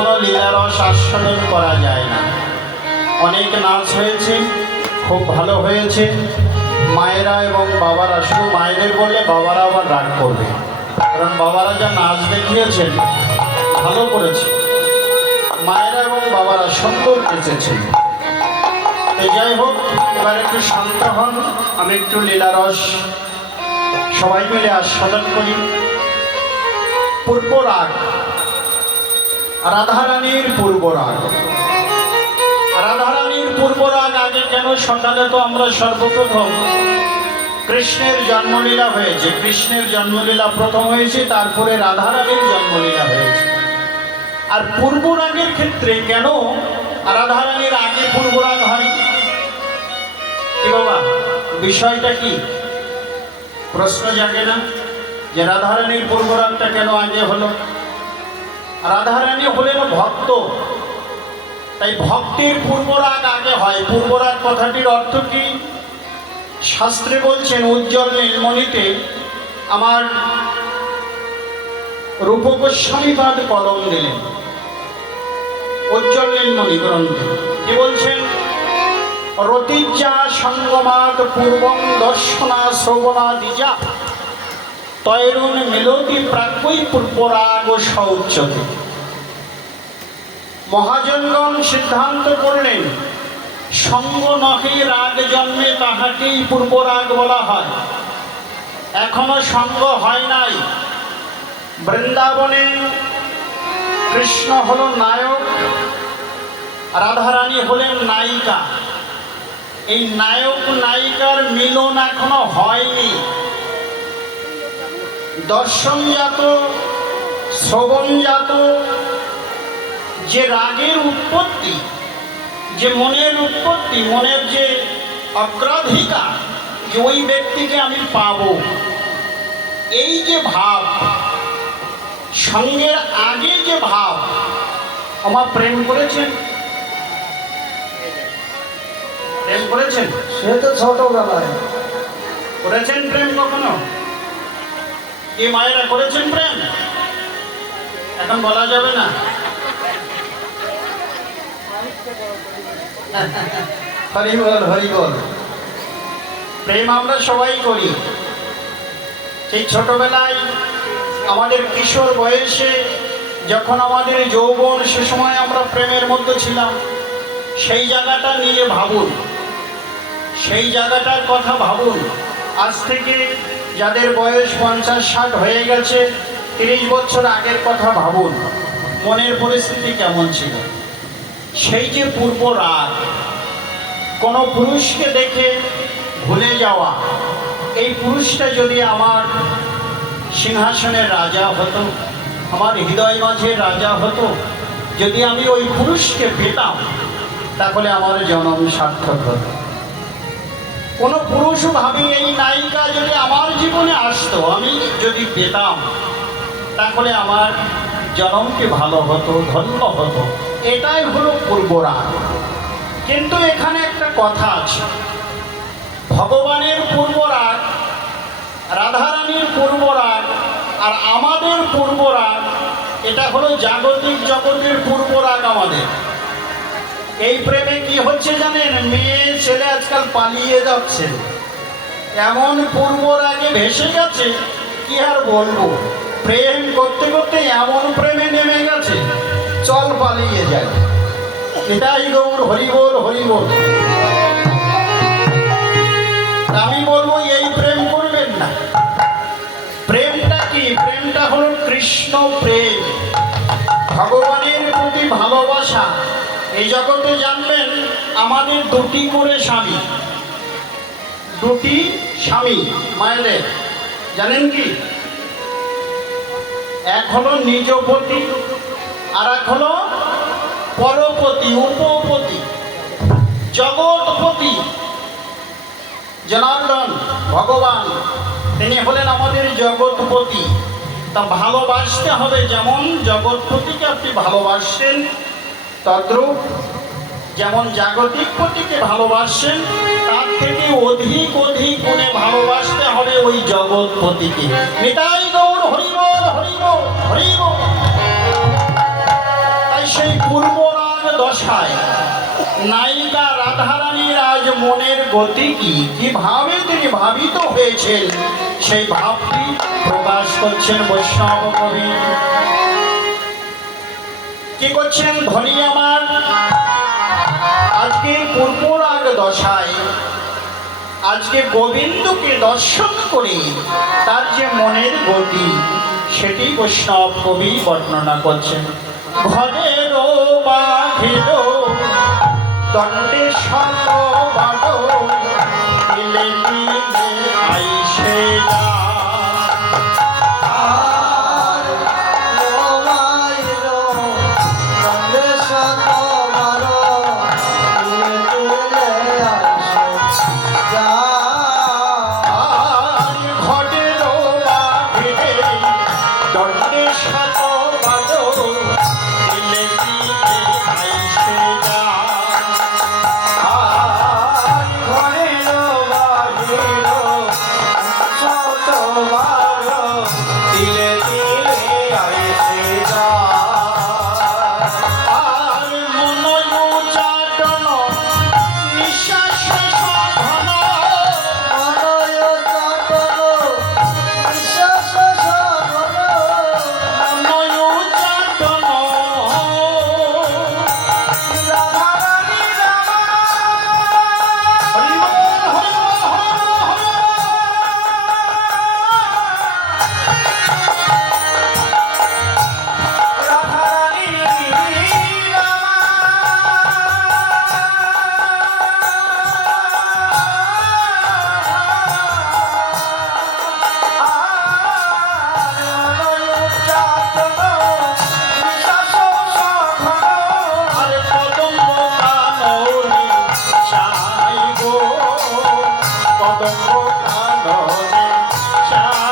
কোনো লীলারস আস্বাদন করা যায় না। অনেক নাচ হয়েছে, খুব ভালো হয়েছে। মায়েরা এবং বাবারা, শুধু মায়েদের বললে বাবারা আবার রাগ করবে, কারণ বাবারা যা নাচ দেখিয়েছেন ভালো করেছে। মায়েরা এবং বাবারা সুন্দর নেচেছেন। যাই হোক, এবার একটু শান্ত হন, আমি একটু লীলারস সবাই মিলে আস্বাদন করি। পূর্বরাগ, রাধারানীর পূর্বরাগ। রাধারানীর পূর্বরাগ আগে কেন? সকালে তো আমরা সর্বপ্রথম কৃষ্ণের জন্মলীলা হয়েছে, কৃষ্ণের জন্মলীলা প্রথম হয়েছে, তারপরে রাধারানীর জন্মলীলা হয়েছে। আর পূর্বরাগের ক্ষেত্রে কেন রাধারানীর আগে পূর্বরাগ হয়? কি বাবা, বিষয়টা কি? প্রশ্ন জাগে না যে রাধারানীর পূর্বরাগটা কেন আগে হলো? রাধারানী হলেন ভক্ত, তাই ভক্তির পূর্বরাগ আগে হয়। পূর্বরাগ কথাটির অর্থ কি? শাস্ত্রে বলছেন, উজ্জ্বল নীলমণিতে আমার রূপ গোস্বামীপাদ কলম দিলেন, উজ্জ্বল নীলমণি গ্রন্থে কি বলছেন? রতিজ্জা সঙ্গমাত পূর্বং দর্শনা শ্রবণা দ্বিজা তৈরুন মিলতি প্রাক্যই পূর্বরাগ সৌচ্যতে। মহাজনগণ সিদ্ধান্ত করলেন, সঙ্গ নহে রাগ জন্মে, তাহাকেই পূর্বরাগ বলা হয়। এখনো সঙ্গ হয় নাই। বৃন্দাবনে কৃষ্ণ হল নায়ক, রাধারানী হলেন নায়িকা। এই নায়ক নায়িকার মিলন এখনো হয়নি। দর্শনজাত শ্রবণজাত যে রাগের উৎপত্তি, যে মনের উৎপত্তি, মনের যে অগ্রাধিকার, যে ওই ব্যক্তিকে আমি পাব, এই যে ভাব, সঙ্গের আগে যে ভাব। আমার প্রেম করেছেন? প্রেম করেছেন? সে তো ছোটবেলায় করেছেন প্রেম কখনো? কি মায়েরা করেছেন প্রেম? এখন বলা যাবে না। হরি বল, হরি বল। প্রেম আমরা সবাই করি। সেই ছোটবেলায় আমাদের কিশোর বয়সে যখন আমাদের যৌবন, সে সময় আমরা প্রেমের মধ্যে ছিলাম। সেই জায়গাটা নিয়ে ভাবুন, সেই জায়গাটার কথা ভাবুন। আজ থেকে যাদের বয়স 50-60 হয়ে গেছে, 30 বছর আগের কথা ভাবুন, মনের পরিস্থিতি কেমন ছিল। সেই যে পূর্ব রাগ, কোনো পুরুষকে দেখে ভুলে যাওয়া, এই পুরুষটা যদি আমার সিংহাসনের রাজা হতো, আমার হৃদয় মাঝের রাজা হতো, যদি আমি ওই পুরুষকে পেতাম, তাহলে আমার জন্ম সার্থক হতো। কোনো পুরুষ ভাবে এই নায়িকা যদি আমার জীবনে আসতো, আমি যদি পেতাম, তাহলে আমার জন্মকে ভালো হতো, ধন্য হতো। এটাই হলো পূর্বরাগ। কিন্তু এখানে একটা কথা আছে, ভগবানের পূর্বরাগ, রাধারানীর পূর্বরাগ আর আমাদের পূর্বরাগ, এটা হলো জাগতিক জগতের পূর্বরাগ আমাদের। এই প্রেমে কি হচ্ছে জানেন? মেয়ে ছেলে আজকাল পালিয়ে যাচ্ছে, এমন পূর্বরাগে ভেসে গেছে, কি আর বলবো। প্রেম করতে করতে এমন প্রেমে নেমে গেছে, চল পালিয়ে যায়। এটাই গৌর, হরিবোল, হরিবোল। আমি বলবো এই প্রেম করবেন না। প্রেমটা কি? প্রেমটা হলো কৃষ্ণ প্রেম, ভগবানের প্রতি ভালোবাসা। এই জগতে জানবেন আমাদের দুটি করে স্বামী, দুটি স্বামী মায়েদের, জানেন কি? এক হলো নিজপতি, আর এক হলো পরপতি, উপপতি, জগৎপতি। জনার্দন ভগবান, তিনি হলেন আমাদের জগৎপতি। তা ভালোবাসতে হবে, যেমন জগৎপতিকে আপনি ভালোবাসছেন, তদ্রূপ যেমন জাগতিক পতিকে ভালোবাসছেন, তার থেকে অধিক অধিক গুণে ভালোবাসতে হবে ওই জগৎপতিকে। নিতাই গৌর, হরিবোল, হরিবোল, হরিবোল। তাই সেই পূর্বরাগ দশায় নায়িকা রাধারানীর আজ মনের গতি কি, কিভাবে তিনি ভাবিত হয়েছেন, সেই ভাবটি প্রকাশ করছেন বৈষ্ণব কবি। কি করছেন ধনী আমার? আজকে পূর্বরাগ দশায় আজকে গোবিন্দকে দর্শন করে তার যে মনের গতি, সেটি বৈষ্ণব কবি বর্ণনা করছেন। ঘরের বাঘের দণ্ডে শত বারো দিলে দিলে আইসে যা। আর লোমাইলো রঙে শতবারো তুলে তুলে আসো যা। আর ঘরের বাঘের দণ্ডে শত বারো দিলে দিলে আইসে যা। আর ঘরেরও বাহিরও শতবারো তিলে তিলে আইসে যায়। আর মনয়ু চাটন নিঃশ্বাস সাধন, মনয় চাটন বিশ্বাস সাধন মনয়ু চাটন রাধারানী রামা। হরি বল, হরি বল, হরি বল, হরি বল। রাধারানী রামা। মনয় চাটন বিশ্বাস সাধন আর কদম্ব কাননে চাই গো, কদম্ব কাননে চাই।